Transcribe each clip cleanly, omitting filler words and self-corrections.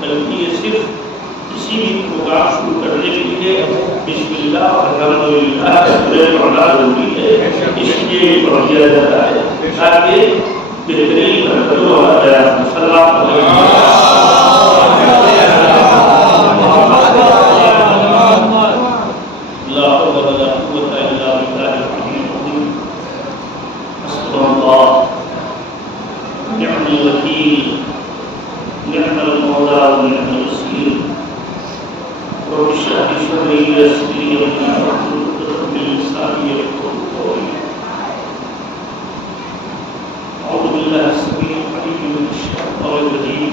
بلکہ یہ صرف کسی بھی پروگرام شروع کرنے کے لیے بسم اللہ الحمدللہ پڑھنا ضروری ہے، اس لیے پڑھ دیا جاتا ہے تاکہ بہترین برکتوں والا بیان سلام لا حول ولا قوة إلا بالله العلي العظيم حسبنا الله نعم الوكيل نعم المولى ونعم الوكيل رب اشرح لي صدري ويسر لي امري واحلل عقدة من لساني يفقهوا قولي اعوذ بالله السميع العليم من الشيطان الرجيم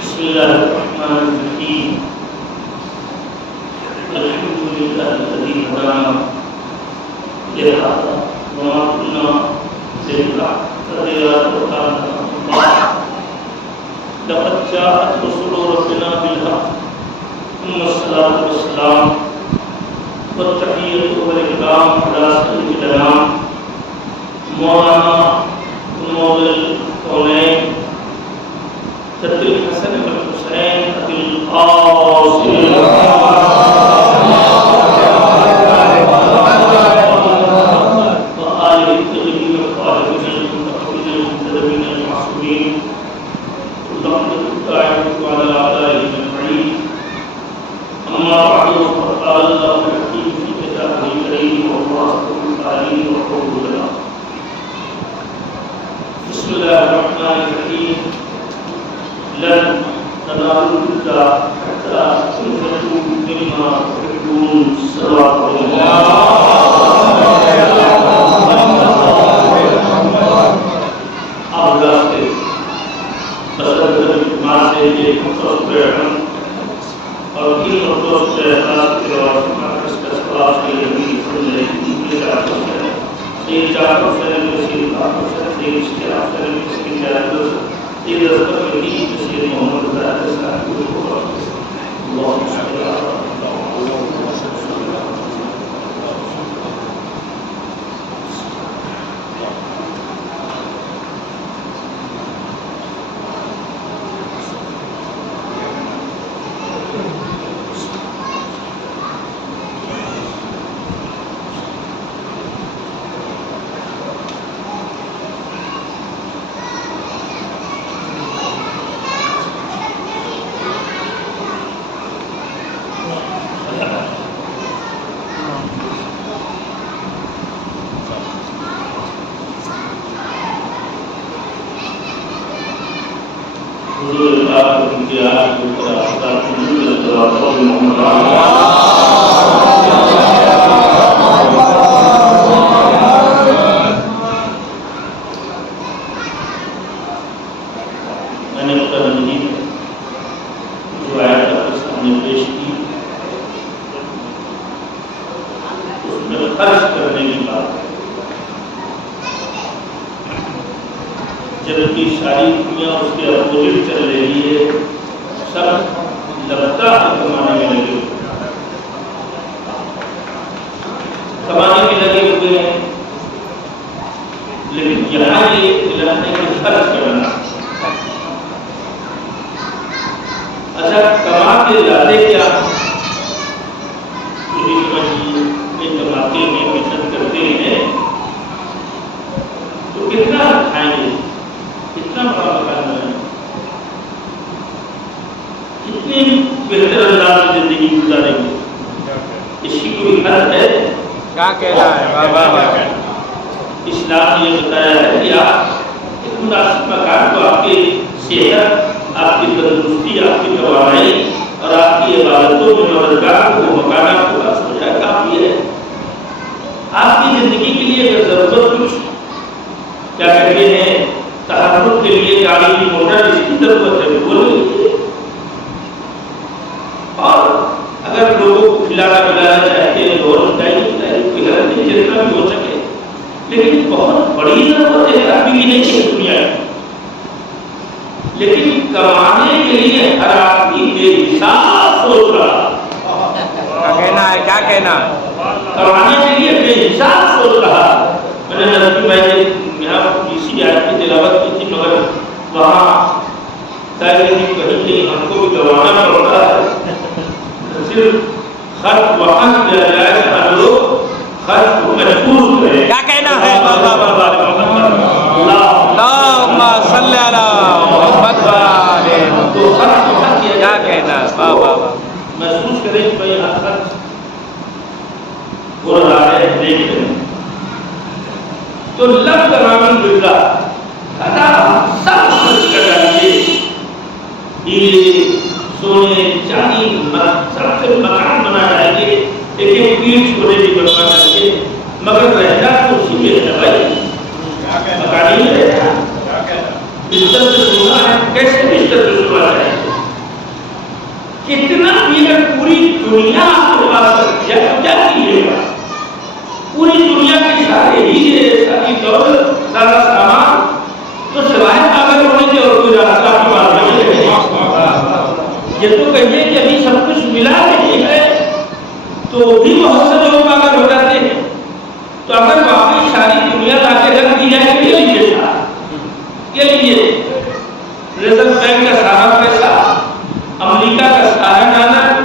بسم الله الرحمن الرحيم الحمد لله الذي هدانا لهذا وما كنا لنهتدي لولا ان الله لقد جاءت رسل ربنا بالحق ثم الصلاة والسلام والتحية والإكرام على سيد الأنام مولانا مولى الكونين جد الحسن والحسين أبي القاسم وآله الطيبين الطاهرين المتقين المنتدبين المعصومين واللعنة الدائمة على أعدائهم أجمعين. أما بعد فقد قال الله الحكيم في كتابه الكريم والله القائل وقوله لنا بسم الله الرحمن الرحيم لن تنالوا البر حتى تنفقوا مما تحبون صدق الله. آپ راستے بسر جماعت سے یہ مختصر بیان اور ان مختصر احساس کے بعد اس کا سوال کے لیے سمجھنے کی چاہتا ہے یہ چاہتا ہے مسیح آپ سے یہ اشتراک سے مسیح چاہتا ہے یہ رسول کی مسیح محمد صلی اللہ علیہ وسلم اللهم صل على جبکہ ساری دنیا اس کے اپوزٹ چل رہی ہے، سب لگتا ہے کمانے میں لگے ہوئے ہیں، لیکن یہاں یہ لگنے کو خرچ کرنا اچھا کما کے لاتے کیا کماتے ہیں محنت کرتے ہیں تو کتنا کھائیں گے، کتنا بڑا مکان ہے، کتنی بہتر انداز میں زندگی گزاریں گے، اس کی کوئی حد ہے؟ کیا کہنا ہے بابا؟ اسلام نے بتایا ہے کہ آپ ایک مناسب مکان کو آپ کی صحت، آپ کی تندرستی، آپ کی توانائی اور آپ کی عبادتوں میں مددگار کو مکانات کو بس ہو جائے کافی ہے۔ آپ کی زندگی کے لیے اگر ضرورت کچھ کیا کہتے ہیں تحرک کے لیے گاڑی کی موٹر اس کی ضرورت ہے وہ لے لیجیے، اور اگر لوگوں کو کھلانا پلانا چاہتے ہیں اور مٹائی جتنا بھی ہو سکے، لیکن بہت بڑی ضرورت ہے ابھی نہیں ہے دنیا میں، لیکن کمانے کے لیے ہر آدمی بے حساب سوچ رہا۔ کیا کہنا ہے؟ کیا کہنا ہے؟ کمانے کے لیے بے حساب سوچ رہا۔ میں نے نظر میں یہاں کسی آیت کی تلاوت کی تھی، مگر وہاں تاکہ کہیں کہیں ہم کو بھی گوانا پڑتا ہے، صرف خط وہاں کیا جائے ہر لوگ خط کو محفوظ کریں. کیا کہنا ہے بابا بابا؟ اللہم صلی علی محمد و آل محمد. کیا کہنا ہے بابا بابا؟ محسوس کریں کہ بھئی ہر خط ہو رہا ہے، دیکھ رہے ہیں. تو لفظ رامن باللہ سب خرچ کر جائیے، ہیرے سونے چاندی سب سے مکان بنا جائیے، ایک ایک پیٹ چھوڑے بھی بنوا جائیے، مگر رہنا تو اسی میں ہے بھائی. مکانی میں رہنا بستر سے سونا ہے، کیسے بستر سے سونا ہے؟ کتنا بھی اگر پوری دنیا آپ کے پاس رکھ دیا تو کیا کیجیے گا؟ پوری دنیا کے سارے ہیرے، ساری دولت، سارا سامان تو سوائے پاگل ہونے کے اور کوئی راستہ آپ کے پاس نہیں ہے. یہ تو کہیے کہ ابھی سب کچھ ملا نہیں ہے تو بھی بہت سے لوگ پاگل ہو جاتے ہیں. تو اگر واقعی ساری دنیا لا کے رکھ دی جائے کے لیے کے لیے ریزرو بینک کا سارا پیسہ، امریکہ کا سارا ڈالر،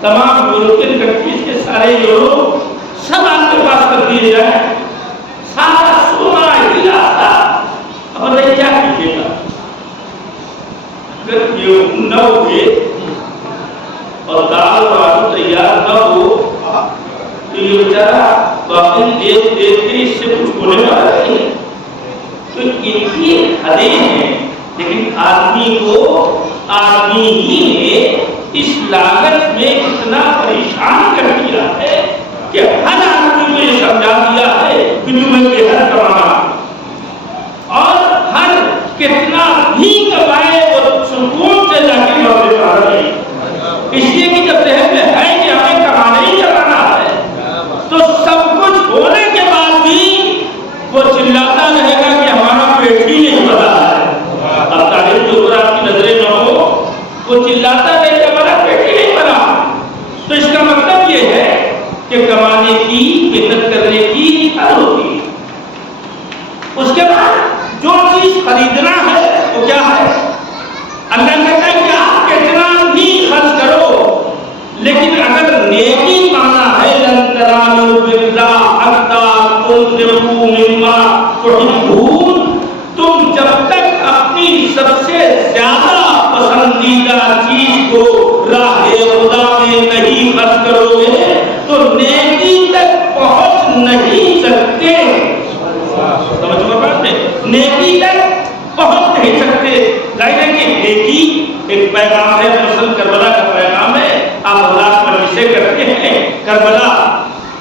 تمام یورپین کنٹریز کے سارے یورو سب آپ کے پاس کر دیے جائے، سارا سونا ہیرا تھا، اب بتائیے کیا کیجیے گا؟ اگر یہ نہ ہوئے اور دال اور آلو تیار نہ ہو تو یہ بیچارہ واقعی دیکھ دیکھ کے اس سے کچھ ہونے والا نہیں ہے. تو ان کی حدیں ہیں، لیکن آدمی کو آدمی ہی نے اس لاگت میں اتنا پریشان کر دیا ہے کہ ہر آدمی کو یہ سمجھا دیا ہے کہ تمہیں بہتر کمانا، اور ہر کتنا بھی کمائے وہ سکون سے جا کے لوٹے پا رہے ہیں. اس لیے کہ جب ذہن میں ہے کہ ہمیں کمانا ہی چلانا ہے تو سب کچھ ہونے کے بعد بھی وہ چلاتا رہے گا کہ ہمارا پیٹ ہی نہیں بھرا ہے. اب تعلیم کے اوپر آپ کی نظریں نہ ہو، وہ چلاتا رہے کہ ہمارا پیٹ ہی نہیں بھرا. تو اس کا مطلب یہ ہے کہ کمانے کی، محنت کرنے کی حد ہوتی ہے. اس کے بعد جو چیز خریدنا ہے وہ کیا ہے؟ اللہ کہتا ہے کہ آپ کتنا بھی خرچ کرو، لیکن اگر نیکی پانا ہے لن تنالوا البر حتی تنفقوا مما تحبون، تم جب تک اپنی سب سے زیادہ پسندیدہ چیز کو راہ خدا میں نہیں خرچ کرو گے تو نیکی تک پہنچ نہیں سکتے. نیکی تک پہنچ نہیں سکتے. ظاہر ہے کہ نیکی ایک پیغام ہے، مثلا کربلا کا پیغام ہے. آپ اللہ پر جسے کرتے ہیں کربلا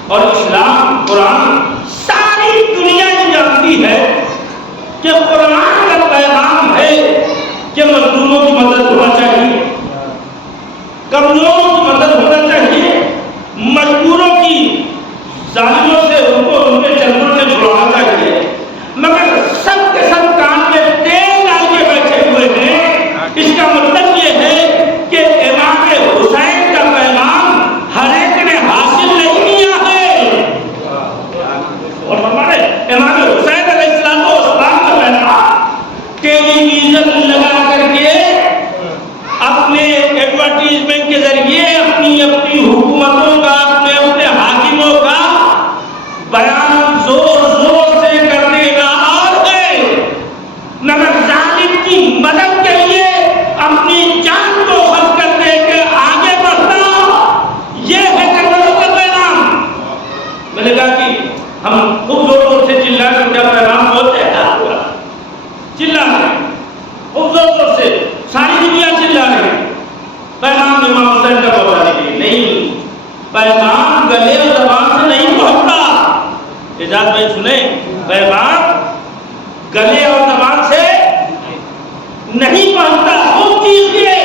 اور اسلام، قرآن، ساری دنیا یہ جانتی ہے کہ قرآن کا پیغام ہے کہ مظلوموں کی مدد ہونا چاہیے، کمزوروں کی مدد ہونا چاہیے، مجبوروں کی، ظالموں سے ان کے جنگلوں سے چھڑانا چاہیے. مگر سب کے سب کام میں تیل ڈال کے بیٹھے ہوئے ہیں. اس کا مطلب یہ ہے کہ امام حسین کا پیغام ہر ایک نے حاصل نہیں کیا ہے. اور ہمارے امام حسین علیہ السلام کا پیغام ٹیلی ویژن لگا کر کے اپنے ایڈورٹیزمنٹ کے ذریعے اپنی حکومتوں کا، اپنے حاکموں کا بیان زور زور سے کرنے کا اور ہے، مگر ظالم کی مدد کے لیے اپنی جان کو خرچ کر دے کے آگے بڑھنا، یہ ہے کربلا کا پیغام. میں نے کہا کہ ہم خوب زور زور سے چلا کر کیا پیغام بولتے ہیں، چلا رہے خوب زور زور سے، ساری دنیا چلا رہی پیغام امام حسین کا پہنچانے کے لیے. نہیں، پیغام گلے اور زبان سے نہیں پہنچتا. اجازت بھائی سنیں، پیغام گلے اور زبان سے نہیں پہنچتا. خوب چیزیے،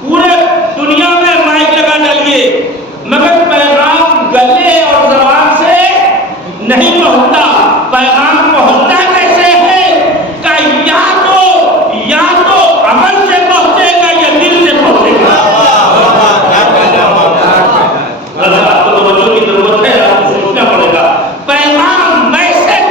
پورے دنیا میں مائک لگا ڈالیے، مگر پیغام گلے اور زبان سے نہیں پہنچتا. پیغام پہنچتا کیسے ہے کہ یا تو عمل سے پہنچے گا یا دل سے پہنچے گا. آپ کو توجہ کی ضرورت ہے، آپ کو سوچنا پڑے گا. پیغام میسج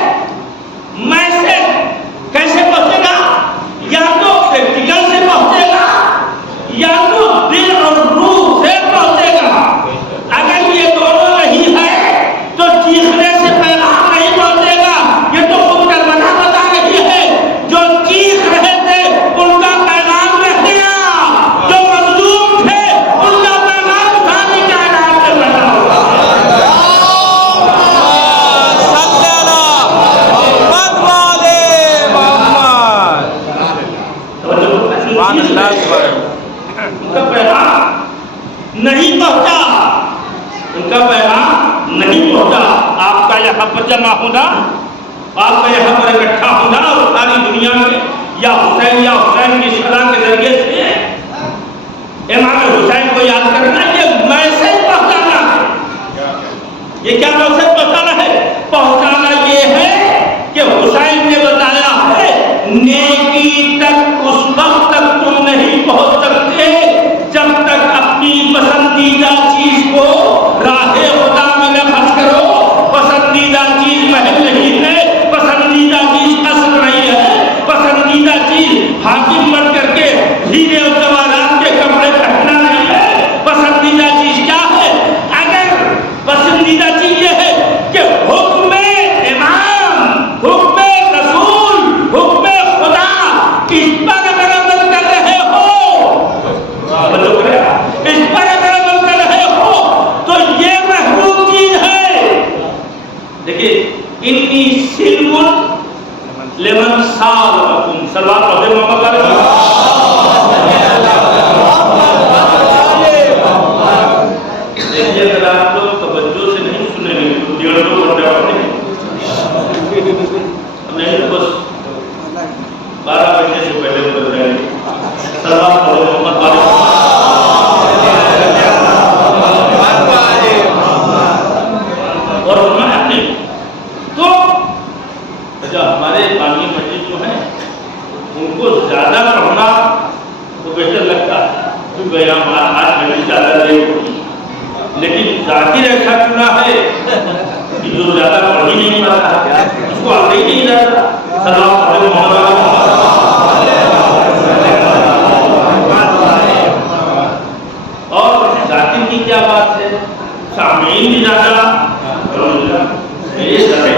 ان کا پیغام نہیں پہنچا، ان کا پیغام نہیں پہنچا۔ آپ کا یہاں پر جمع ہونا، آپ کا یہاں پر اکٹھا ہونا اور ساری دنیا میں یا حسین کی شرح کے ذریعے سے امام حسین کو یاد کرنا، یہ میسج پہنچانا ہے۔ یہ کیا میسج پہنچانا ہے؟ پہنچانا یہ ہے کہ حسین نے بتایا ہے نیکی تک اس وقت تک تم نہیں پہنچ سکتے جب تک اپنی پسندیدہ چیز کو راہ خدا میں نہ خرچ کرو۔ پسندیدہ چیز محل نہیں ہے، پسندیدہ چیز قصر نہیں ہے، پسندیدہ چیز حاکم بن کر کے ہیرے اور جواہرات کے کپڑے پہننا نہیں ہے۔ پسندیدہ چیز کیا ہے؟ اگر پسندیدہ چیز یہ ہے کہ حکم امام، حکم رسول، حکم خدا، اس پر اگر عمل کر رہے ہو، اس پر اگر عمل کر رہے ہو تو یہ محبوب چیز ہے۔ دیکھیے انی سلم لمن سالکم، صلوات پڑھتے محمد علیہ دیکھیے اگر آپ لوگ توجہ سے نہیں سنیں گے تو ڈیڑھ دو گھنٹے پڑھیں گے، نہیں تو بس 12 بجے سے پہلے اتر جائیں گے۔ صلوات پڑھتے محمد علیہ اور فرمایا نہیں تو ہمارے بانی مسجد جو ہیں ان کو زیادہ پڑھنا تو بہتر لگتا ہے کیونکہ یہاں 8 گھنٹے زیادہ دیر ہوتی، لیکن ذاکر ایسا چنا ہے کہ جو زیادہ پڑھ ہی نہیں پاتا اس کو آگے ہی نہیں رہتا۔ صلوات علیہ محمد اور ذاکر کی کیا بات ہے، سامعین بھی زیادہ میرے سرے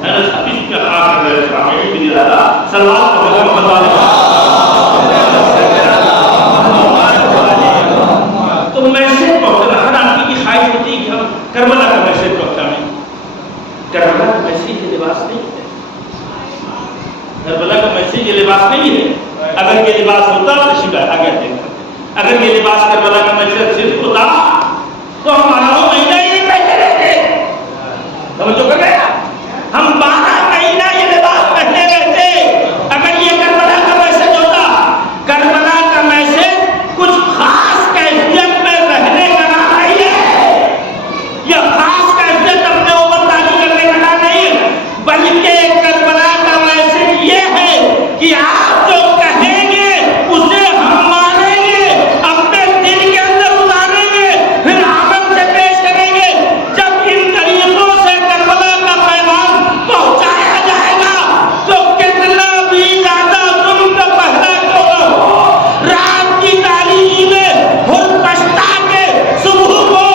میں نے سبیش کے خاص کر سامعین بھی زیادہ صلوات علیہ محمد تو میسج پہنچنا ہر آدمی کی خواہش ہوتی ہے کہ ہم کربلا کا میسج پہنچائیں۔ کربلا کا میسج یہ لباس نہیں ہے، کربلا کا میسج یہ لباس نہیں ہے۔ اگر یہ لباس ہوتا تو شکایت آگے دیکھتے، اگر یہ لباس کربلا کا میسج صرف ہوتا تو ہم 12 مہینہ ہی نہیں پہنتے رہتے، سمجھو کر گیا، ہم 12 مہینہ یہ لباس پہنے رہتے اگر یہ کربلا کا میسج ہوتا۔ کربلا کا میسج کچھ خاص کیفیت میں رہنے کا نام نہیں ہے، یہ خاص کیفیت اپنے اوپر تعلق کرنے کا نام نہیں ہے، بلکہ کربلا کا میسج یہ ہے کہ آپ جو کہیں گے اسے ہم مانیں گے، اپنے دل کے اندر اتاریں گے، پھر عمل سے پیش کریں گے۔ جب ان طریقوں سے کربلا کا پیغام پہنچایا جائے گا تو کتنا بھی زیادہ تم کا پہلا کیوں نہ ہو، رات کی تاریکی میں ہر پشتا کے صبح کو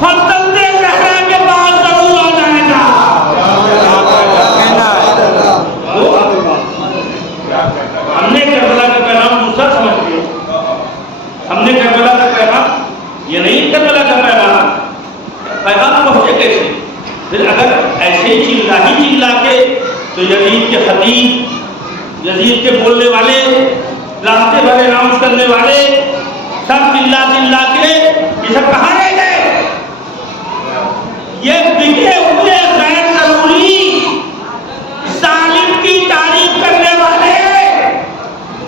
فرزند زہرا کے پاس ضرور آ جائے گا۔ ہم نے کربلا کا پیغام دوسرا سمجھ لیا، ہم نے کربلا کا پیغام یہ نہیں، کربلا کا پیغام پہنچے کیسے؟ پھر اگر ایسے ہی چلا کے تو یزید کے خطیب، یزید کے بولنے والے، راستے بھر اناؤنس کرنے والے سب چلا کے یہ سب کہاں رہ گئے؟ یہ بکے ہوئے غیر ضروری ظالم کی تعریف کرنے والے،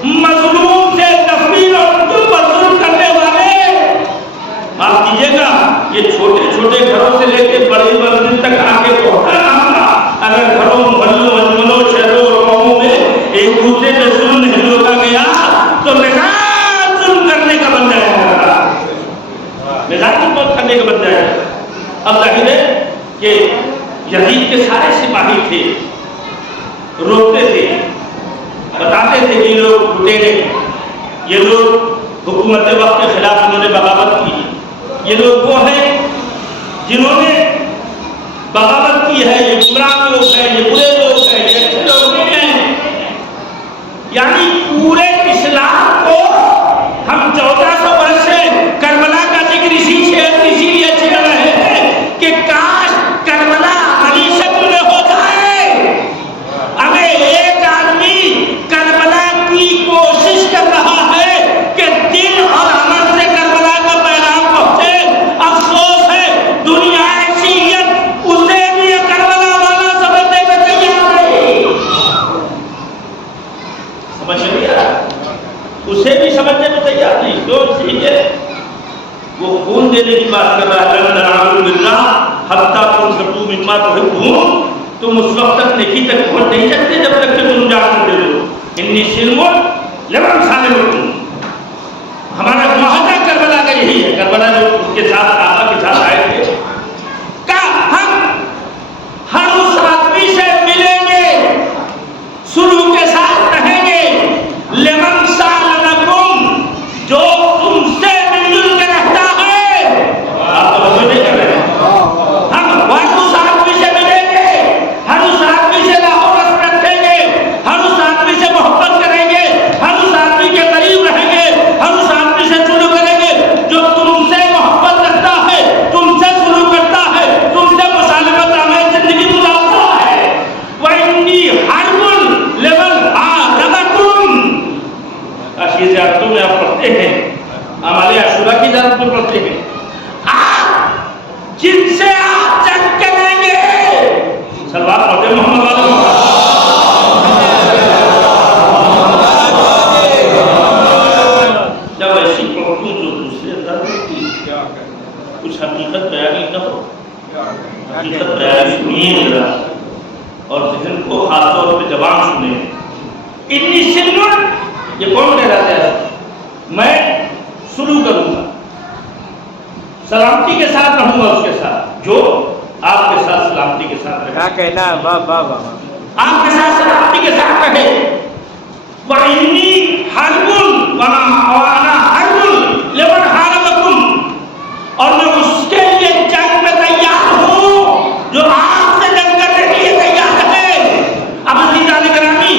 مظلوم سے تفریح اور پر ظلم کرنے والے، معاف کیجیے گا یہ چھوٹے چھوٹے گھروں سے لے کے بڑی منزل تک آگے پہنچا رہا۔ اگر گھروں، محلوں، انجمنوں، شہروں اور قوموں میں ایک دوسرے پہ ظلم نہیں روکا گیا تو مزاج ظلم کرنے کا بن جائے گا، مزاج ظلم کرنے کا بن جائے گا۔ اب ظاہر ہے کہ یزید کے سارے سپاہی تھے، روکتے تھے، بتاتے تھے کہ یہ لوگ لٹیرے، یہ لوگ حکومت وقت کے خلاف انہوں نے بغاوت کی، یہ لوگ وہ ہیں جنہوں نے بغاوت کی ہے، یہ گمراہ لوگ ہیں، یہ برے لوگ ہیں، یہ اچھے لوگ نہیں ہیں۔ یعنی پورے اسلام کو ہم 1400 برس سے کربلا کا ذکر اسی لیے چھڑ رہے ہیں کہ کاش کربلا علی شکل میں ہو جائے۔ اگر ایک آدمی کربلا کی کوشش کر رہا ہے اسے بھی سمجھنے کو تیار نہیں. کیوں؟ اس لیے وہ خون دینے کی بات کر رہا ہے. لن تنالوا البر حتی تنفقوا مما تحبون. تم اس وقت تک نیکی تک پہنچ نہیں سکتے جب تک کہ تم جان دے دو. انی سلم لمن سالمکم. ہمارا معاہدہ کربلا کا یہی ہے. کربلا جو اس کے ساتھ آقا کے ساتھ آئے تھے کہ ہم اس آدمی سے ملیں گے، سلوک کے ساتھ رہیں گے. لمن سالمکم، جو تم سے مل جل کے رہتا ہے. آپ توجہ نہیں کر رہے ہیں. ہم اس آدمی سے ملیں گے، ہر اس آدمی سے لاہور رسم رکھیں گے، ہر اس آدمی سے محبت کریں گے، ہر اس آدمی کے قریب رہیں گے، ہر اس آدمی سے سلوک کریں گے جو تم سے محبت رکھتا ہے، تم سے سلوک کرتا ہے، تم سے مسالمت آمیز زندگی گزارتا ہے. وَإِنِّي حَرْبٌ لِمَنْ حَارَبَكُمْ. یہ زیارتوں میں آپ پڑھتے ہیں، اعمال عاشورہ کی زیارت میں پڑھتے ہیں، آپ جن سے آپ جنگ کریں گے. سلوات پڑھتے محمد والے جب ایسی پڑھتوں جو دوسرے اندر ہوتی کچھ حقیقت بیانی نہ ہو، حقیقت بیانی سنیے ذرا اور ذہن کو خاص طور پہ زبان سنیں. انی سلم، یہ کون کہہ رہا ہے؟ میں سلوک کروں گا، سلامتی کے ساتھ رہوں گا اس کے ساتھ جو آپ کے ساتھ سلامتی کے ساتھ رہے. کیا کہنا ہے؟ واہ واہ واہ. آپ کے ساتھ سلامتی کے ساتھ رہے. وَإِنِّي حَرْبٌ وَأَنَا حَرْبٌ لِمَنْ حَارَبَكُمْ. اور میں اس کے لیے جنگ میں تیار ہوں جو آپ سے جنگ کرنے کے لیے تیار ہے. اب عزیزان گرامی،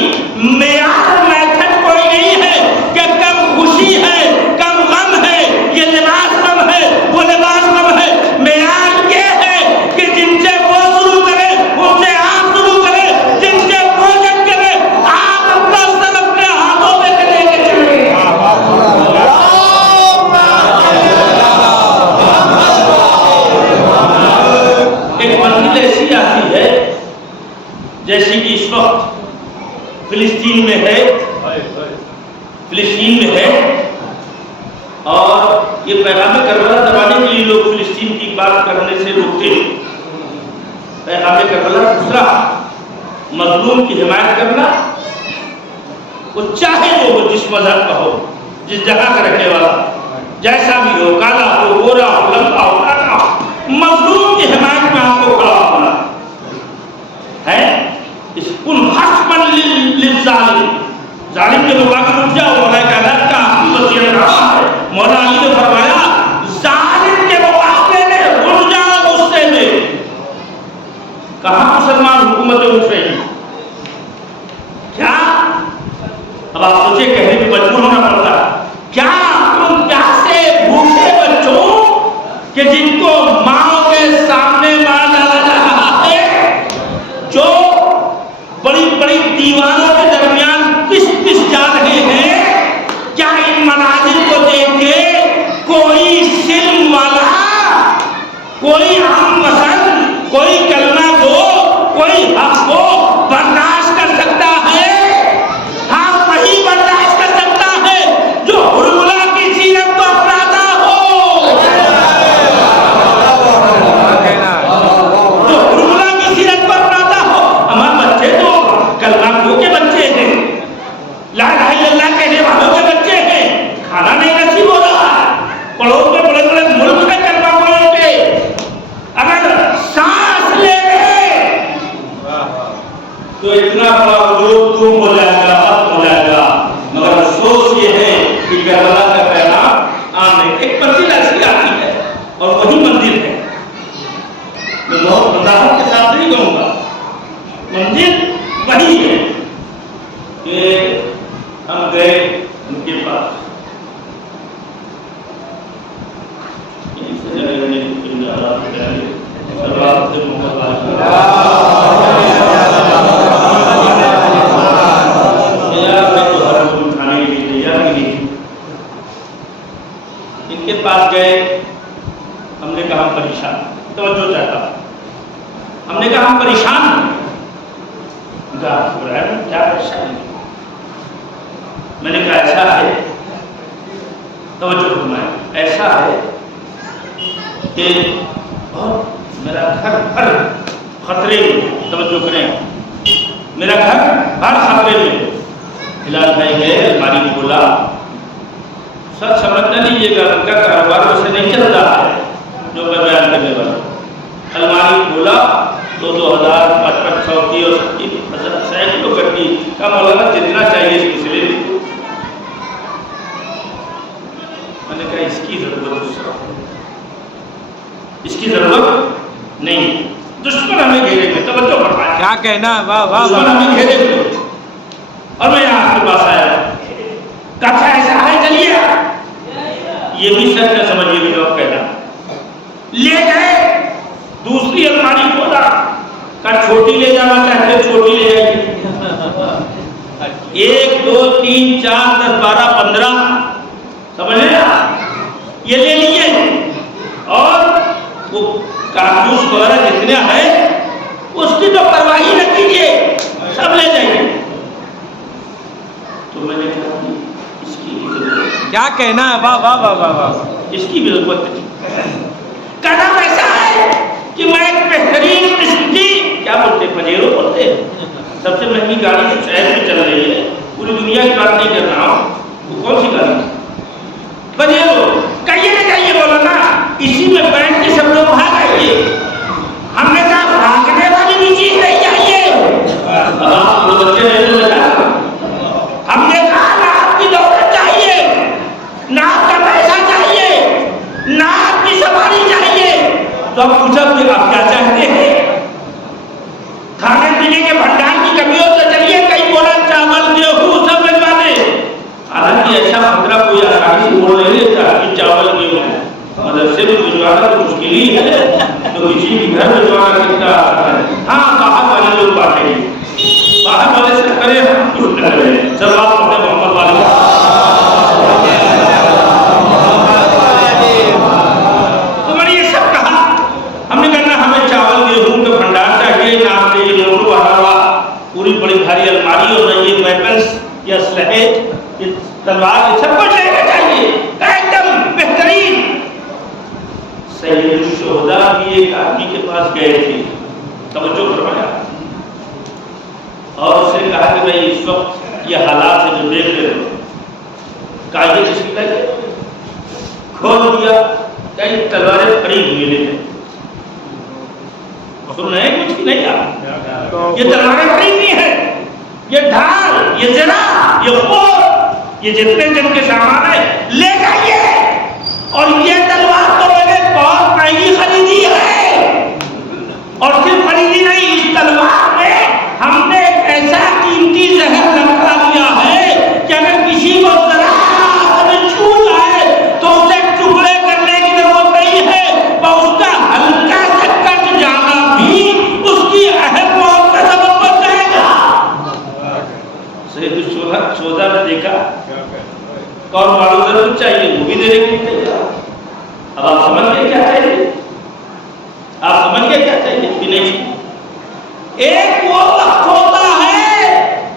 معیار میتھڈ کوئی نہیں ہے کہ کم خوشی ہے، کم غم ہے، یہ لباس کم ہے، وہ لباس کم ہے. معیار یہ ہے کہ جن سے وہ شروع کرے ان سے آپ شروع کرے، جن سے وہ جنگ کرے آپ اپنا سر اپنے ہاتھوں میں لے کے چلے. ایک منزل ایسی آتی ہے جیسے کہ اس وقت فلسطین میں ہے، فلسطین میں ہے، اور یہ پیغام کربلا دبانے کے لیے لوگ فلسطین کی بات کرنے سے روکتے ہیں. پیغام کربلا دوسرا، مظلوم کی حمایت کرنا، وہ چاہے وہ جس مذہب کا ہو، جس جگہ کا رہنے والا، جیسا بھی ہو، کالا ہو، گورا ہو، لمبا ہو، کالا ہو، مظلوم کی حمایت میں آپ کو کھڑا ہونا ہے. اس کن حسبا للظالم، ظالم کے مقابل اٹھ جاؤ. مولا کائنات کا وصیت رہا ہے. مولا علی نے فرمایا ظالم کے مقابلے میں اٹھ جاؤ غصے میں. کہاں مسلمان حکومتیں اٹھ رہی ہیں؟ کیا اب آپ سوچے کہنے پہ مجبور ہونا پڑتا ہے. کیا تم پیاسے بھوکے بچوں کہ جن کو ماں کے سامنے مار ڈالا جا رہا ہے، جو بڑی بڑی دیواروں کے درمیان پس پس جا رہے ہیں، کیا ان مناظر کو دیکھ کے کوئی سلم والا، کوئی ہم پسند، کوئی کلمہ گو، کوئی حق کو برداشت کر سکتا ہے؟ ہاں، وہی برداشت کر سکتا ہے جو حرملہ کی سیرت کو اپناتا ہو، جو حرملہ کی سیرت کو اپناتا ہو. ہمارے بچے تو کلمہ گو کے بچے ہیں، لا الہ الا اللہ کہنے والوں کے بچے ہیں. کھانا نہیں نصیب ہو رہا ہے، پڑوس میں بڑے بڑے ملک میں کلمہ گوئوں کے اگر سانس لے لے تو اتنا بڑا وجود گم ہو جائے گا، ختم ہو جائے گا. مگر افسوس یہ ہے کہ کربلا کا پیغام عام ہے. ایک منزل ایسی آتی ہے اور وہی منزل ہے. میں بہت وضاحت کے ساتھ نہیں کہوں گا، منزل وہی ہے کہ ہم گئے ان کے پاس. ان کے پاس گئے، ہم نے کہا ہم پریشان، توجہ چاہتا، ہم نے کہا ہم پریشان ہیں. کیا پریشانی؟ میں نے کہا ایسا ہے توجہ فرمائیں. ایسا ہے کہ میرا گھر ہر خطرے میں، توجہ کریں، میرا گھر ہر خطرے میں. ہلال بھائی گئے، الماری کھولا. سچ سمجھ نہ لیجیے گا، ان کا کاروبار اسے نہیں چل رہا ہے جو میں بیان کرنے والا ہوں. الماری کھولا، 2,000 5,500 کی اور 70 سینکڑوں گڈی کا. مولانا جتنا چاہیے اس کو لے لیجیے. میں نے کہا اس کی ضرورت اس کی ضرورت نہیں. دشمن ہمیں گھیرے ہوئے، توجہ فرمائیں. کیا کہنا، واہ واہ دشمن ہمیں گھیرے ہوئے اور میں یہاں آپ کے پاس آیا. کہا ایسا ہے چلیے. یہ بھی سچ ہے، سمجھیے بھی جواب کہنا. لے گئے، دوسری الماری کھولا، کہا چھوٹی لے جانا چاہتے چھوٹی لے جائیے. 1 2 3 4 10 12 15 سمجھ لیں یہ لے لیجیے. اور وہ کارتوس وغیرہ جتنے ہیں اس کی تو پرواہ ہی نہ کیجیے، سب لے جائیے. تو میں نے کہا اس کی بھی ضرورت، کیا کہنا ہے، واہ واہ واہ واہ واہ. اس کی بھی ضرورت نہیں. کہنا ایسا ہے کہ میں ایک بہترین قسم کی کیا بولتے پجیرو بولتے سب سے مہنگی گاڑی جو شہر میں چل رہی ہے، پوری دنیا کی بات نہیں کر رہا ہوں، وہ کون سی گاڑی پجیرو. کہیے نہ جائیے مولانا اسی میں بیٹھ کے سب لوگ بھاگ آئیے. ہم نے کہا بھاگنے والی بھی چیز نہیں چاہیے. بچے ہم نے کہا نہ آپ کی دولت چاہیے، نہ آپ کا پیسہ چاہیے، نہ آپ کی سواری چاہیے. تو اب پوچھا کہ آپ کیا چاہتے ہیں؟ کھانے پینے کے بھنڈار کی کمیوں سے چلیے کئی بولا چاول گیہوں سب بھجوا دیں. حالانکہ ایسا خطرہ کوئی آسانی سے بول نہیں لیتا کہ چاول گیہوں مدرسے میں بھجوانا تو مشکل ہی ہے، تو کسی بھی گھر بھجوانا کتنا آسان ہے. ہاں باہر والے لوگ باتیں گے، باہر والے سے کرے ہم کچھ نہ کریں. سب آپ اپنے محمد والے تو میں نے یہ سب کہا. ہم نے کہنا ہمیں چاول گیہوں کا بھنڈار چاہیے، نہ آپ کے یہ نوٹو ہوا پوری بڑی بھاری الماری اور نہ یہ ویپنس یا اسلحے یہ تلوار یہ سب کچھ لینا چاہیے ایک دم بہترین. سید الشہداء بھی ایک آدمی کے پاس گئے تھے، توجہ فرمایا، اور اسے کہا کہ بھائی اس وقت یہ حالات سے جو دیکھ رہے ہو قاعدے کس کی لگے کھول دیا کئی تلواریں خرید ہوئی لے گئے. سن رہے ہیں کچھ کی نہیں آپ؟ یہ تلواریں خریدنی ہے، یہ ڈھال، یہ زرا، یہ خور، یہ جتنے جن کے سامان ہیں لے جائیے. اور یہ تلوار تو میں نے بہت مہنگی خریدی ہے، اور صرف خریدی نہیں، اس تلوار میں ہم نے ایک ایسا قیمتی زہر لگا دیا ہے کہ اگر کسی کو ذرا چھو جائے تو اسے ٹکڑے کرنے کی ضرورت نہیں ہے، وہ اس کا ہلکا سا کٹ جانا بھی اس کی اہم موت کا سبب بن جائے گا. سید الشہداء نے دیکھا اور معلوم ضرور چاہیے، وہ بھی دینے کے لیے تیار. اب آپ سمجھ گئے کیا چاہیے؟ آپ سمجھ گئے کیا چاہیے کہ نہیں؟ ایک وہ وقت ہوتا ہے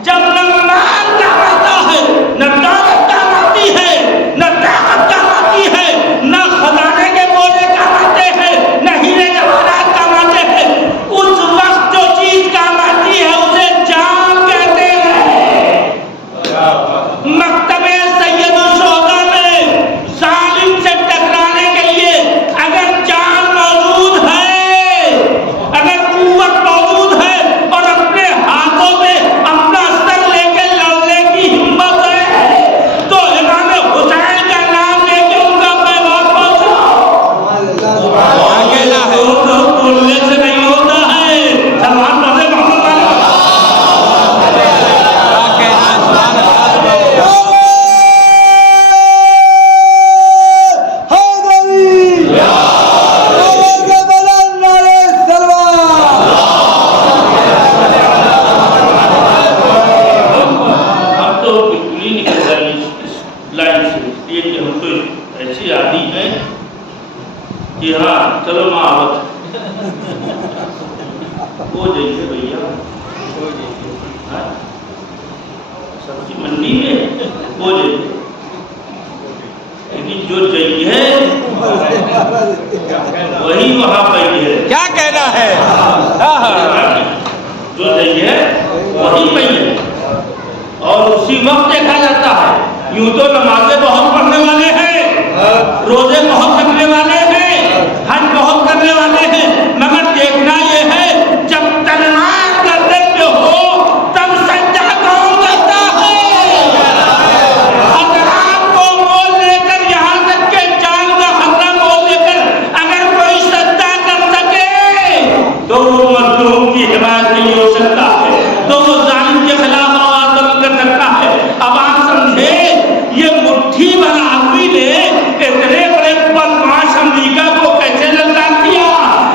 جب نہ مال کام آتا ہے، نہ دولت کام آتی ہے، نہ طاقت کام آتی ہے، نہ خزانے کے بولے کام آتے ہیں، نہ ہیرے جواہرات کام آتے ہیں. اس وقت جو چیز کام آتی ہے اسے جان کہتے ہیں. مکتب سید الشہداء میں ظالم سے ٹکرانے کے لیے اگر جان موجود ہے، اگر قوت موجود ہے اور اپنے ہاتھوں میں اپنا سر لے کے لڑنے کی ہمت ہے تو امام حسین کا نام لے کے ان کا پیغام پہنچاؤ. بولنے سے نہیں ہوتا ہے. سلمان پڑھے محمد والے ایسی عادی ہے کہ ہاں چلو معاوت ہو جائیے بھیا، سبزی منڈی میں ہو جائیے، لیکن جو جئی ہے وہی وہاں پئی ہے. کیا کہنا ہے؟ جو جئی ہے وہی پئی ہے. اور اسی وقت دیکھا جاتا ہے. یوں تو نمازیں بہت پڑھنے والے ہیں, روزے بہت رکھنے والے ہیں, حج بہت کرنے والے ہیں, مگر دیکھنا یہ ہے جب تلوار گردن پہ ہو تب سجدہ کون کرتا ہے؟ حضرات کو مول لے کر یہاں تک کہ جان کا خطرہ مول لے کر اگر کوئی سجدہ کر سکے تو وہ مظلوم کی حمایت نہیں ہو سکتا ہے, تو وہ ظالم کے خلاف آواز بلند کر سکتا ہے. اب آپ سمجھے یہ مٹھی بھر آدمی نے اتنے بڑے بدمعاش امریکہ کو کیسے للکار دیا,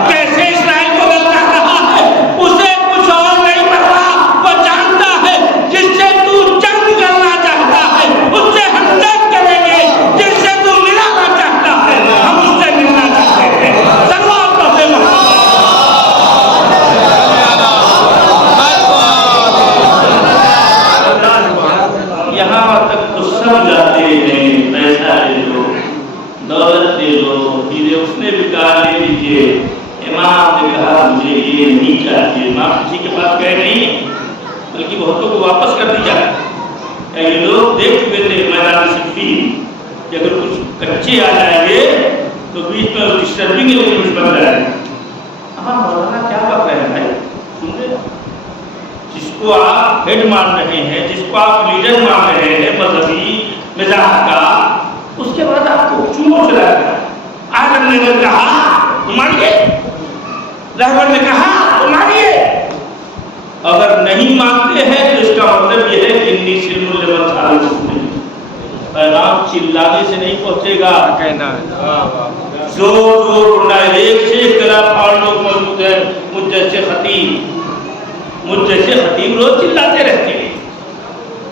کیسے اسرائیل کو للکار رہا ہے. اسے کچھ اور نہیں پتا, وہ جانتا ہے جس سے تو جنگ کرنا چاہتا ہے اس سے ہم جنگ کریں گے, جس سے تو ملانا چاہتا ہے ہم اس سے ملنا چاہتے ہیں. سلوات پڑھتے محمد. یہاں تک تو سب جاتے ہیں, پیسہ لے لو, دولت دے لو, ہیرے. اس نے بھی کہا لے لیجیے. امام نے کہا مجھے یہ نہیں چاہیے. امام کسی کے پاس گئے نہیں بلکہ بہتوں کو واپس کر دیا. یہ لوگ دیکھ چکے تھے میدان صفین کہ اگر کچھ کچے آ جائیں گے تو بیچ میں ڈسٹربنگ ایلیمنٹس بن جائیں گے. ہاں مولانا کیا بات رہے ہیں بھائی, سن جس کو آپ ہیڈ مان رہے ہیں, جس کو آپ لیڈر مان رہے ہیں مذہبی مزاج کا, اس کے بعد آپ کو چونو چلا گیا. آدم نے کہا تو مانیے, رہبر نے کہا تو مانیے. اگر نہیں مانتے ہیں تو اس کا مطلب یہ ہے کہ انی سلم لمن تعلق نہیں. پیغام چلانے سے نہیں پہنچے گا, کہنا ہے زور زور اڑنا ہے. ایک سے ایک طرح پھاڑ لوگ موجود ہیں. مجھ جیسے خطیب روز چلاتے رہتے ہیں,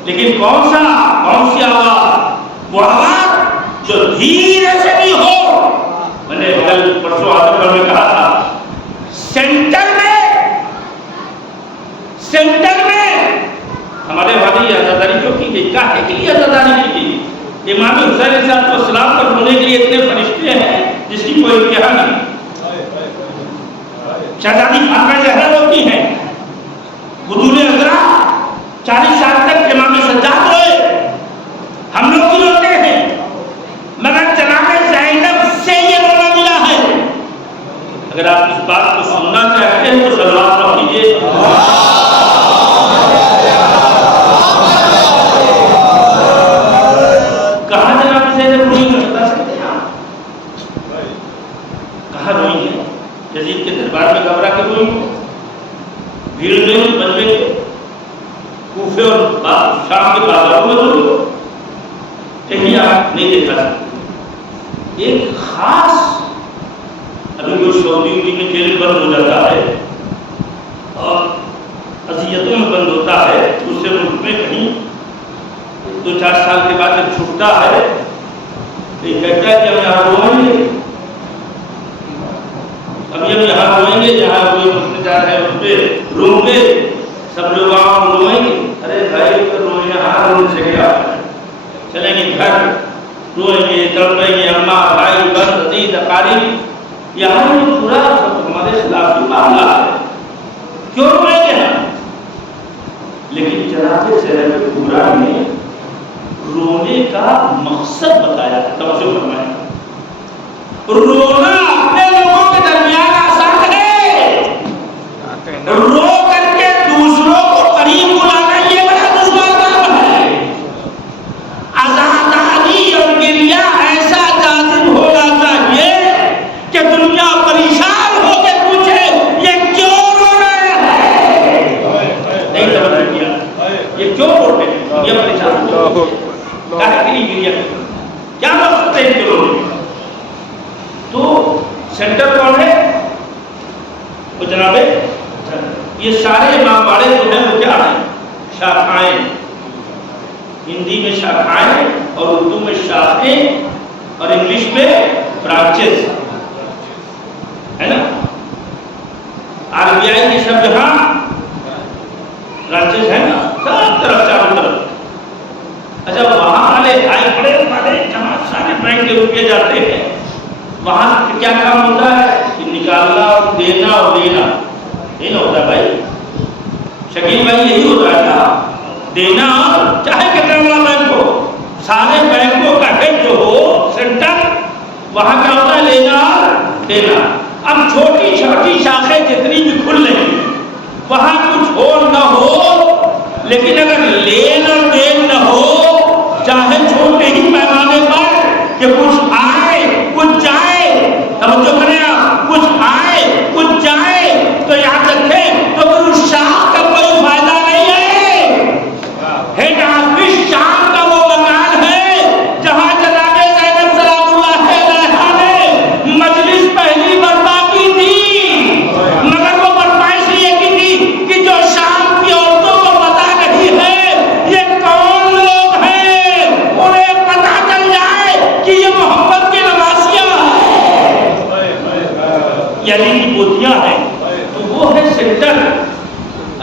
لیکن کون سی آواز؟ وہ آواز جو دھیرے سے بھی ہو. میں نے کل پرسوں آدم میں کہا تھا, سینٹر میں ہمارے والے عزاداری کیوں کی گئی, کاہے کے لیے عزاداری کی گئی؟ امام حسین علیہ السلام پر ہونے کے لیے اتنے فرشتے ہیں جس کی کوئی انتہا نہیں. شہزادی فاطمہ زہرا روتی ہیں, حضور عذرا 40 سال تک امام سجاد روئے, ہم لوگ بھی روتے ہیں, مگر جناب زینب سے یہ رونا ملا ہے. اگر آپ اس بات کو سننا چاہتے ہیں تو صلوات پڑھ لیجیے. کہاں جناب زینب روئی ہیں بتا سکتے ہیں آپ؟ کہاں روئی ہیں؟ یزید کے دربار میں گھبرا کے روئی ہیں, بھیڑ میں بننے کے کوفے اور شام کے بازاروں میں روئی, کہیں آپ نہیں دیکھا. ایک خاص ابھی کوئی سعودی میں جیل بند ہو جاتا ہے اور اذیتوں میں بند ہوتا ہے, دوسرے ملک میں کہیں 2-4 سال کے بعد جب چھوٹتا ہے تو یہ کہتا ہے کہ ہم یہاں روئیں گے, ابھی ہم یہاں روئیں گے, جہاں کوئی مسئلہ جا رہے ہیں اس پہ روئیں گے, سب لوگ وہاں روئیں گے. ارے بھائی روئیں یہاں رونے سے گیا, چلیں گے گھر, روئیں گے, تڑپیں گے, اماں بھائی بہن عزیز اقارب. یہاں یہ پورا ہمارے خلاف معاملہ ہے, کیوں روئیں گے ہم؟ لیکن جناب زینب کبریٰ نے رونے کا مقصد بتایا. توجہ فرمائیں, رونا اپنے لوگوں کے درمیان آسان ہے, رو کر کے دوسروں کو قریب بلانا یہ بڑا دشوار کام ہے. عزاداری اور گریہ ایسا جاذب ہونا چاہیے کہ دنیا پریشان ہو کے پوچھے یہ کیوں رو رہا ہے. نہیں سمجھ کیا یہ کیوں رو رہے ہیں, یہ پریشان ہو کیا مقصد ہے ان کے رونے کا. تو سینٹر کون ہے؟ وہ جناب یہ سارے امام باڑے جو ہیں وہ کیا ہیں؟ شاخائیں. ہندی میں شاخائیں اور اردو میں شاخیں اور انگلش میں برانچز ہے نا. RBI کی سب جہاں برانچز ہیں نا, سب طرف چاروں طرف. اچھا وہاں والے آئے بڑے والے جہاں سارے بینک کے روپیے جاتے ہیں، وہاں کیا کام ہوتا ہے کہ نکالنا اور دینا اور دینا، یہ نہ ہوتا بھائی شکیل بھائی، یہی ہوتا ہے نا، دینا چاہے کتنا بڑا بینک ہو، سارے بینکوں کا ہیڈ جو ہو سینٹر، وہاں کیا ہوتا ہے لینا دینا۔ اب چھوٹی چھوٹی شاخیں جتنی بھی کھل رہی وہاں کچھ ہو نہ ہو، لیکن اگر لین اور دین نہ ہو، چاہے چھوٹے ہی پیمانے پر کہ کچھ آئے کچھ جائے، توجہ کریں آپ، کچھ آئے کچھ جائے، تو یاد رکھیں تو پھر اس شاخ کا کوئی فائدہ نہیں ہے۔ ہیڈ آفس شام کا وہ مکان ہے جہاں جناب زینب سلام اللہ علیہا نے مجلس پہلی برپا کی تھی، مگر وہ برپا اس لیے کی تھی کہ جو شام کی عورتوں کو پتا نہیں ہے یہ کون لوگ ہیں، انہیں پتا چل جائے کہ یہ محمد کے نواسیاں یعنی کہ بوتیاں ہیں، تو وہ ہے سینٹر۔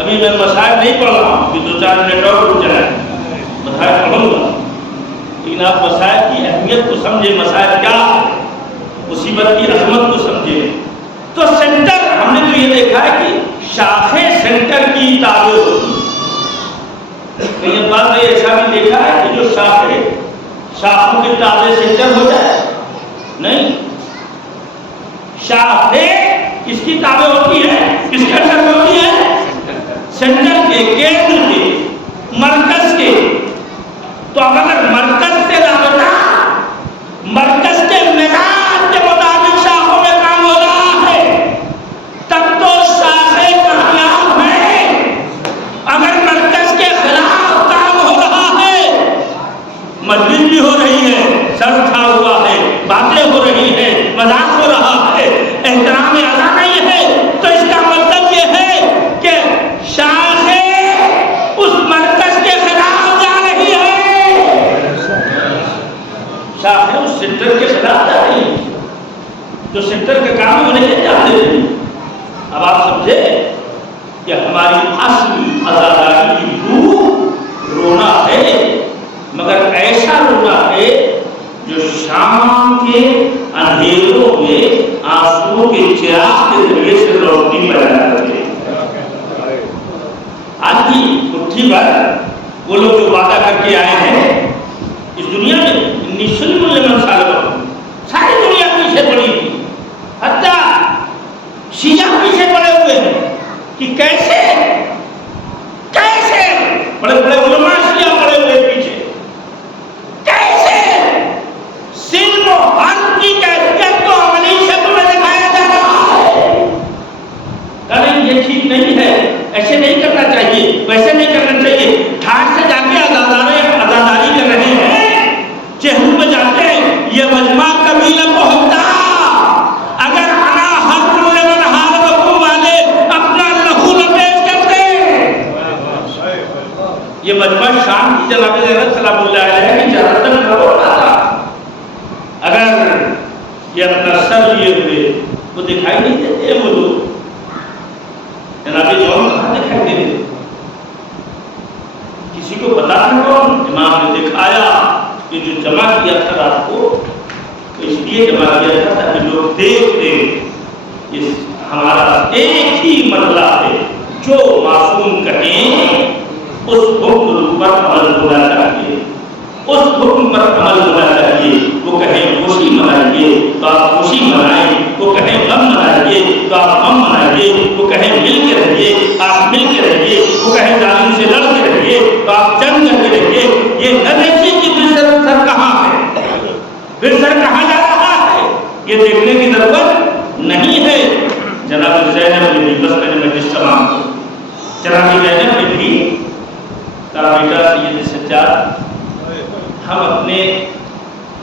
ابھی میں مسائل نہیں پڑھ رہا ہوں کہ 2-4 منٹ اور رک جائے، مسائل پڑھوں گا، لیکن آپ مسائل کی اہمیت کو سمجھیں، مسائل کیا ہے، مصیبت کی عظمت کو سمجھیں۔ تو سینٹر ہم نے تو یہ دیکھا ہے کہ شاخیں سینٹر کی تابع ہوتی ہیں، کئی بار میں ایسا بھی دیکھا ہے کہ جو شاخوں کے تابع سینٹر ہو جائے، نہیں، شاخیں کس کی تابع ہوتی ہے، کس کے اندر ہوتی ہے، سینٹر کے، کیندر کے، مرکز کے۔ تو اگر مرکز سے رابطہ، مرکز کے مزاج کے مطابق شاخوں میں کام ہو رہا ہے تب تو شاخیں کامیاب ہیں، اگر مرکز کے خلاف کام ہو رہا ہے، مجلس بھی ہو رہی ہے، سر اٹھا ہوا ہے، باتیں ہو رہی ہیں، مذاق ہو رہا ہے، احترام اعلیٰ نہیں ہے، تو اس کا مطلب یہ ہے کہ شاخیں اس مرکز کے خلاف جا رہی ہے، شاخیں اس سینٹر کے خلاف جا رہی ہے، جو سینٹر کے کام میں نہیں جاتے تھے۔ اب آپ سمجھے کہ ہماری اصل عزاداری کی روح رونا ہے، مگر ایسا رونا ہے جو شام کے اندھیروں میں آنسوؤں کے چراغ کے ذریعے سے روشنی پیدا کرتے۔ آج کی مٹھی بھر وہ لوگ جو وعدہ کر کے آئے ہیں اس دنیا میں، نسلم لمن سالم، ساری دنیا پیچھے پڑی تھی، حتیٰ شیعہ پیچھے پڑے ہوئے ہیں کہ کیسے بڑے بڑے علماء شیعہ پڑے ہوئے پیچھے، کیسے سلم و حرب کی کیفیت کو عملی شکل میں دکھایا جا رہا ہے۔ نہیں، یہ ٹھیک نہیں ہے، ایسے نہیں کرنا چاہیے، ویسے نہیں کرنا چاہیے، ٹھاٹ سے جا کے عزاداری کر رہے ہیں، چہروں پہ جاتے ہیں، یہ مجمع کبھی نہ پہنچتا اگر انا حرب لمن حاربکم والے اپنا لہو نہ پیش کرتے۔ یہ مجمع شام کی جناب زینب سلام اللہ علیہ کی جہنم نہ ہوتا تھا اگر یہ اپنا سر لیے ہوئے، وہ دکھائی نہیں دیتے وہ لوگ، جناب جون کہاں دکھائی دے رہے، کسی کو پتا تھا کون؟ امام نے دکھایا کہ جو جمع کیا تھا رات کو، اس لیے جمع کیا تھا تاکہ لوگ دیکھ دیں ہمارا ایک ہی مرحلہ ہے، جو معصوم کہیں اس حکم پر عمل ہونا چاہیے، اس حکم پر عمل ہونا چاہیے۔ وہ کہیں خوشی منائیے تو آپ خوشی منائیں، وہ کہیں غم منائیے تو آپ غم منائیے، وہ کہیں مل کے رہیے آپ مل کے رہیے، وہ کہیں ظالم سے لڑ کے رہیے تو آپ جنگ کر کے رہیے۔ یہ نہ دیکھیے کہ پھر سر کہاں ہے، پھر سر کہاں جا رہا ہے، یہ دیکھنے کی ضرورت نہیں ہے۔ جناب زینب نے بھی، بس میں نے مجلس تمام کو، جناب زینب نے بھی کہا بیٹا سید سجاد، ہم اپنے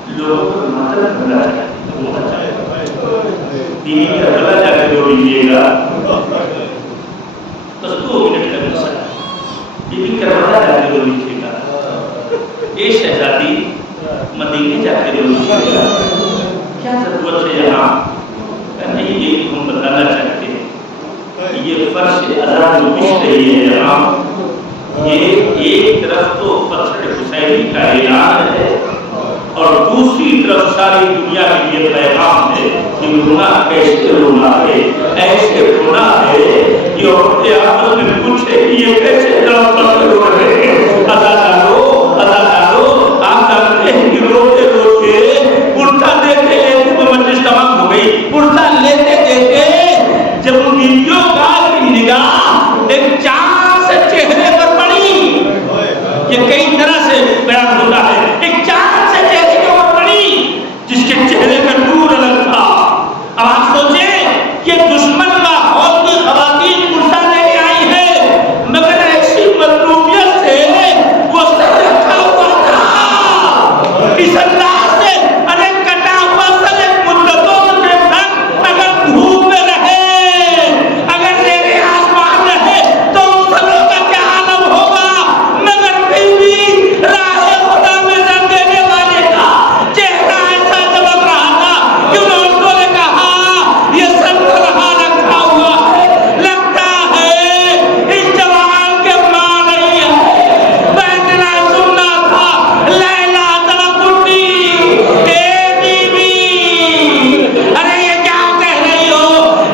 لوگوں کو ماتم کرنا چاہتے ہیں، بیوی کربلا جا کے رو لیجیے گا، بس 2 منٹ کا مسئلہ، بیوی کربلا جا کے رو لیجیے گا، اے شہزادی مدینے جا کے رو لیجیے گا، کیا ضرورت ہے یہاں؟ نہیں، یہ ہم بتانا چاہتے ہیں، یہ فرش اذان جو پچھ رہی ہے یہاں، یہ ایک طرف تو فتح حسینی کا اعلان ہے اور دوسری کی طرف ساری دنیا کے لیے پیغام ہے کہ رونا کیسے رونا ہے، ایسے رونا ہے کہ عورتیں آپس میں پوچھے کہ یہ کیسے طرف پر رو رہے ہیں۔ ادا کرو آپ جانتے ہیں کہ روتے روتے الٹا دیتے تو مجلس تمام ہو گئی، الٹا لیتے دیتے جب ان بیویوں کا نگاہ ایک چاند سے چہرے پر پڑی، یہ کئی طرح سے بیان ہوتا ہے، ایک چاند سے چہرے کے اوپر پڑی جس کے چہرے کا نور الگ تھا۔ اب آپ سوچیں کہ دشمن کا حوض کی خواتین الٹا لینے آئی ہے، مگر ایسی مظلومیت سے وہ سر رکھا ہوا تھا، اس انداز سے ارے کٹا ہوا سر ایک مدتوں کے سنگ اگر دھوپ میں رہے، اگر میرے آسمان رہے تو ان سروں کا کیا عالم ہوگا، مگر پھر بھی راہ خدا میں جان دینے والے کا چہرہ ایسا چمک رہا تھا کہ ان عورتوں نے کہا یہ سر رہا رکھا ہوا ہے، لگتا ہے اس جوان کے ماں نہیں ہے، میں اتنا سننا تھا لیلا طرف اٹھی، اے بی بی ارے یہ کیا کہہ رہی ہو،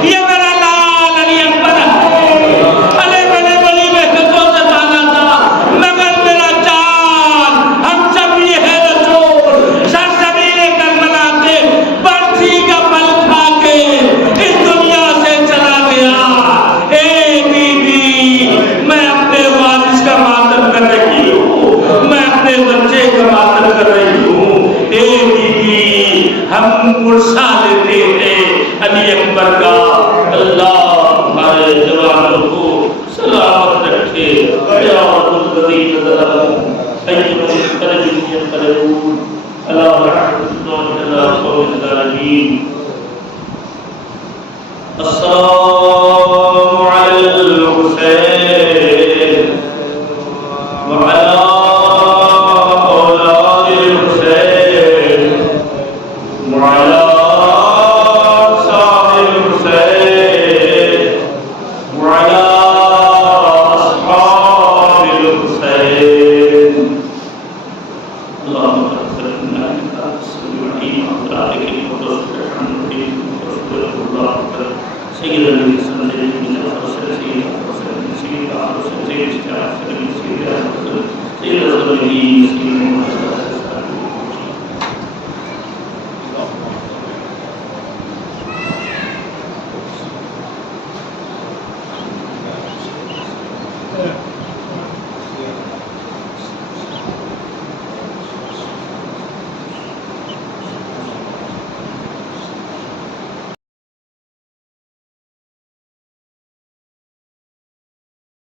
یہ میرا لال علی اکبر ہے، ارے میں نے بڑی محنتوں سے پالا تھا مگر میرا جان ہم سب یہ ہے رسول سرزمین کربلا کے برسی کا پھل کھا کے اس دنیا سے چلا گیا۔ اے بی بی میں اپنے وارث کا ماتم کر رہی ہوں، میں اپنے بچے کا ماتم کر رہی ہوں۔ اے بی بی ہم پرسا لیتے ہیں علی اکبر کا، اللہ ہمارے جوانوں کو سلامت رکھے۔ یا رب الذین ظلموا ایما الترجم ينقلبون اللہ رحمۃ اللہ قوم الظالمین۔ السلام علی الحسین